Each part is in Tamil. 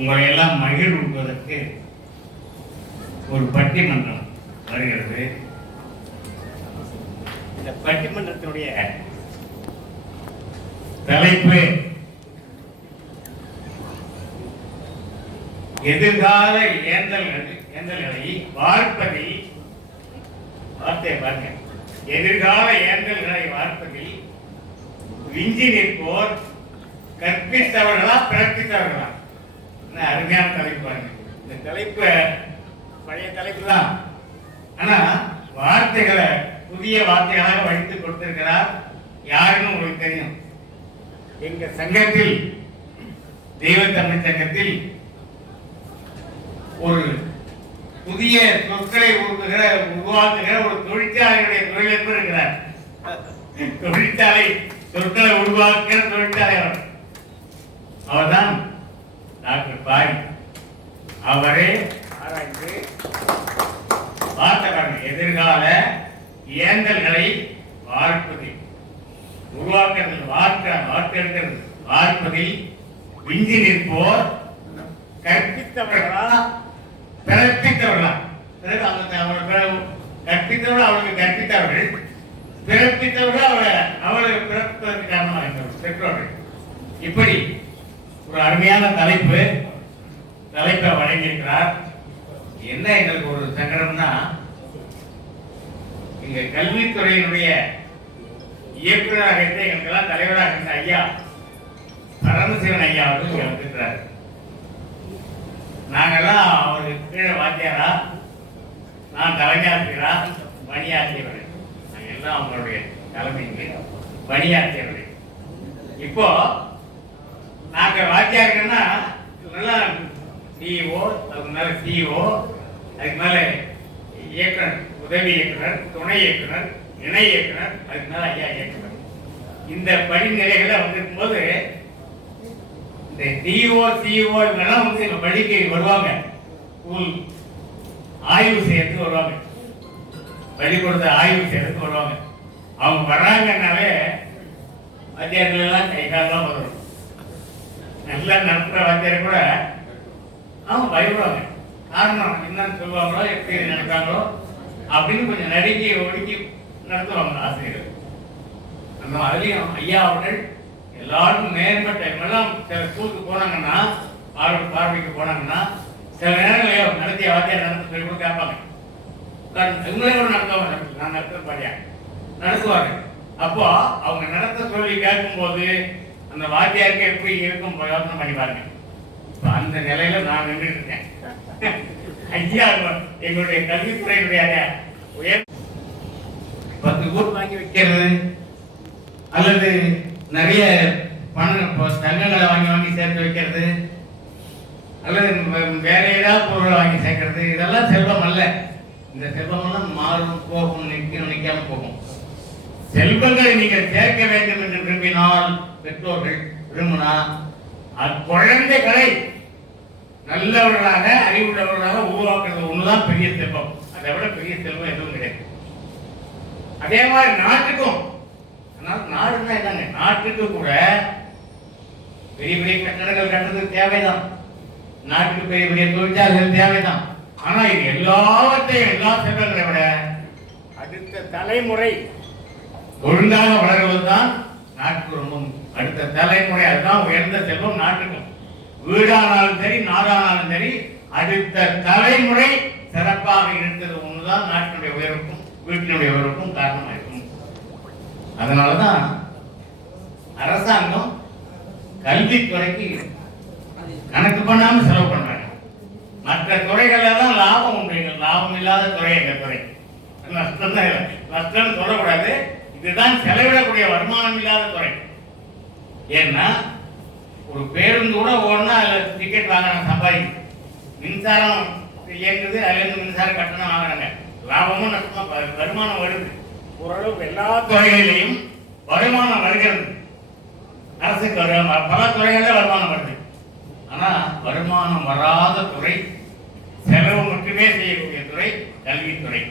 உங்களை எல்லாம் மகிழ்வுவதற்கு ஒரு பட்டிமன்றம் வருகிறது. இந்த பட்டிமன்றத்தினுடைய தலைப்பு எதிர்கால ஏந்தல்களை வார்ப்பதில், வார்த்தை பாருங்க, எதிர்கால ஏந்தல்களை வார்ப்பதில் விஞ்சி நிற்போர் கற்பித்தவர்களா பிறப்பித்தவர்களா? அருமையான தலைப்பு பாருங்க. இந்த தலைப்பு பழைய தலைப்பு தான், ஆனா வார்த்தைகளை புதிய வார்த்தைகளாக வைத்து கொடுத்திருக்கிறார். யாருன்னு உங்களுக்கு தெரியும். எங்க சங்கத்தில், தெய்வ தமிழ் சங்கத்தில் ஒரு புதிய சொற்களை உருவாக்குகிற ஒரு தொழிற்சாலையுடைய தொழிலதிபர் இருக்கிறார். தொழிற்சாலை சொற்களை உருவாக்குகிற தொழிற்சாலை அவர்தான் டாக்டர் பாரி. அவரே ஆராய்ந்து வார்த்தைகள் எதிர்கால ஏந்தல்களை வார்ப்பதில், உருவாக்குறது, வார்த்தெடுக்கிறது, வார்ப்பதில் விஞ்சி நிற்போர் கற்பித்தவர்களா பிறப்பித்தவர்களா? கற்பித்தவர்கள் அவர்களுக்கு கற்பித்தவர்கள், பிறப்பித்தவர்கள் அவர்களுக்கு பிறப்பதற்கு காரணமாக பெற்றோர்கள். இப்படி ஒரு அருமையான தலைப்பை வழங்கியிருக்கிறார். என்ன எங்களுக்கு ஒரு சங்கடம்னா, இங்க கல்வித்துறையினுடைய இயக்குநராக இருந்த எங்களுக்கெல்லாம் தலைவராக இருந்த ஐயா பரமசிவன் ஐயா அவர்கள் இங்க வந்திருக்கிறார். நாங்கெல்லாம் அவருக்கு கீழே வாத்தியாரா, நான் தலைமையாசிரியரா, பணியாற்றியவர்கள், நாங்கள் எல்லாம் அவங்களுடைய தலைமைக்கு பணியாற்றியவர்கள். இப்போ நாங்கள் வாத்தியாருன்னா நல்லா சிஇஓ, அதுக்கு மேல சிஇஓ, அதுக்கு மேல இயக்குனர், உதவி இயக்குனர், துணை இயக்குனர், இணை இயக்குனர், அதுக்கு மேல ஐயா இயக்குனர். இந்த படிநிலைகளை வந்திருக்கும் போது இந்த டிஓ சிஇஓ இவங்கெல்லாம் வந்து இந்த பள்ளிக்கு வருவாங்க, ஸ்கூல் ஆய்வு செய்யறதுக்கு வருவாங்க, பள்ளிக்கூடத்தை ஆய்வு செய்யறதுக்கு வருவாங்க. அவங்க வர்றாங்கன்னாலே வாத்தியார்கள் எல்லாம் கை காலெல்லாம் வரும். நல்லா நடத்துற வாத்தியார் கூட அவங்க பயப்படுவாங்க. காரணம் என்னன்னு சொல்லுவாங்களோ, எப்படி நடத்தாங்களோ அப்படின்னு கொஞ்சம் நடுங்கி ஒடுக்கி நடத்துவாங்க ஆசிரியர்கள். அந்த அதுலேயும் ஐயா அவர்கள் எல்லாருக்கும் மேம்பட்ட, எல்லாம் சில ஸ்கூலுக்கு போனாங்கன்னா, பார்வைக்கு போனாங்கன்னா, சில நேரங்களில் நடத்திய வாத்தியார் நடத்த சொல்லி கூட கேட்பாங்க. இவங்களே கூட நடத்துவாங்க, நான் நடத்துற பாடியா நடத்துவாங்க. அப்போ அவங்க நடத்த சொல்லி கேட்கும்போது அந்த வாத்தியாருக்கு எப்படி இருக்கும் யோசனை பண்ணி பாருங்க. இப்போ அந்த நிலையில நான் நின்று இருக்கேன். ஐயா எங்களுடைய கல்வித்துறையினுடைய உயர் 10 கோடி வாங்கி வைக்கிறது, அல்லது நிறைய தங்கங்களை வாங்கி சேர்த்து வைக்கிறது, அல்லது வேற ஏதாவது பொருளை வாங்கி சேர்க்கிறது, இதெல்லாம் செல்வம் அல்ல. இந்த செல்வம் எல்லாம் மாறும், போகும், நிற்காம போகும். செல்வங்களை நீங்கள் சேர்க்க வேண்டும் என்று விரும்பினால், பெற்றோர்கள் விரும்பினா, குழந்தைகளை நல்லவர்களாக, அறிவுள்ளவர்களாக உருவாக்குறது ஒண்ணுதான் பெரிய செல்வம். அதை விட பெரிய செல்வம் எதுவும் கிடையாது. அதே மாதிரி நாட்டுக்கும், நாடுன்னா என்னங்க, நாட்டுக்கு கூட பெரிய பெரிய கட்டடங்கள் கட்டுறது தேவைதான், நாட்டுக்கு பெரிய பெரிய தொழிற்சாலைகள் தேவைதான். ஆனா இது எல்லாவற்றையும், எல்லா செல்வங்களை விட அடுத்த தலைமுறை ஒழுங்காக வளர்வதுதான் நாட்டுக்கு ரொம்ப, அடுத்த தலைமுறை அதுதான் உயர்ந்த செல்வம் நாட்டுக்கும். வீடானாலும் சரி, நாடானாலும் சரி, அடுத்த தலைமுறை சிறப்பாக இருக்கிறது ஒண்ணுதான் நாட்டினுடைய உயர்வுக்கும் வீட்டினுடைய உயர்வுக்கும் காரணமாக இருக்கும். அதனாலதான் அரசாங்கம் கல்வித்துறைக்கு கணக்கு பண்ணாம செலவு பண்றாங்க. மற்ற துறைகள்ல தான் லாபம் உண்டு, லாபம் இல்லாத துறை எங்க துறை. நஷ்டம் தான், நஷ்டம் சொல்லக்கூடாது, இதுதான் செலவிடக்கூடிய வருமானம் இல்லாத துறை. ஏன்னா ஒரு பேருந்து கூட ஓடனா அதுல டிக்கெட் வாங்குறாங்க, சம்பாதிக்கு. மின்சாரம் இயங்குது, அதுல இருந்து மின்சார கட்டணம் வாங்குறாங்க. லாபமும் நஷ்டமா வருமானம் வருது. ஓரளவுக்கு எல்லா துறைகளிலையும் வருமானம் வருகிறது. அரசுக்கு பல துறைகள்ல வருமானம் வருது. ஆனா வருமானம் வராத துறை, செலவு மட்டுமே செய்யக்கூடிய துறை கல்வித்துறை.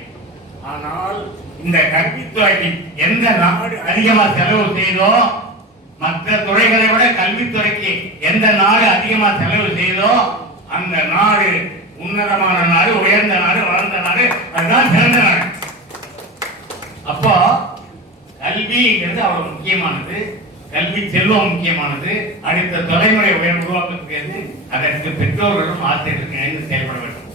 ஆனால் இந்த கல்வித்துறைக்கு எந்த நாடு அதிகமா செலவு செய்தோ மற்ற துறைகளை விட கல்வித்துறைக்கு எந்த நாடு அதிகமா செலவு செய்தோ அந்த நாடு உன்னதமான நாடு, உயர்ந்த நாடு, வளர்ந்த நாடு, அதுதான் சிறந்த நாடு. அப்போ கல்விங்கிறது அவ்வளவு முக்கியமானது. கல்வி செல்வம் முக்கியமானது. அடுத்த தலைமுறை உருவாக்கக்கூடியது. அதற்கு பெற்றோர்களும் ஆசிரியர்களும் இணைந்து செயல்பட வேண்டும்.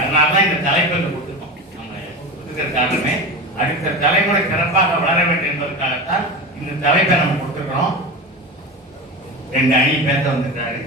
அதனாலதான் இந்த தலைப்பை கொடுத்துருக்கோம். நம்ம கொடுத்துக்கிற காரணமே அடுத்த தலைமுறை சிறப்பாக வளர வேண்டும் என்பதற்காகத்தான் இந்த தலைப்பை நம்ம கொடுத்துருக்கிறோம். 2 அணி பேச வந்துட்டாரு.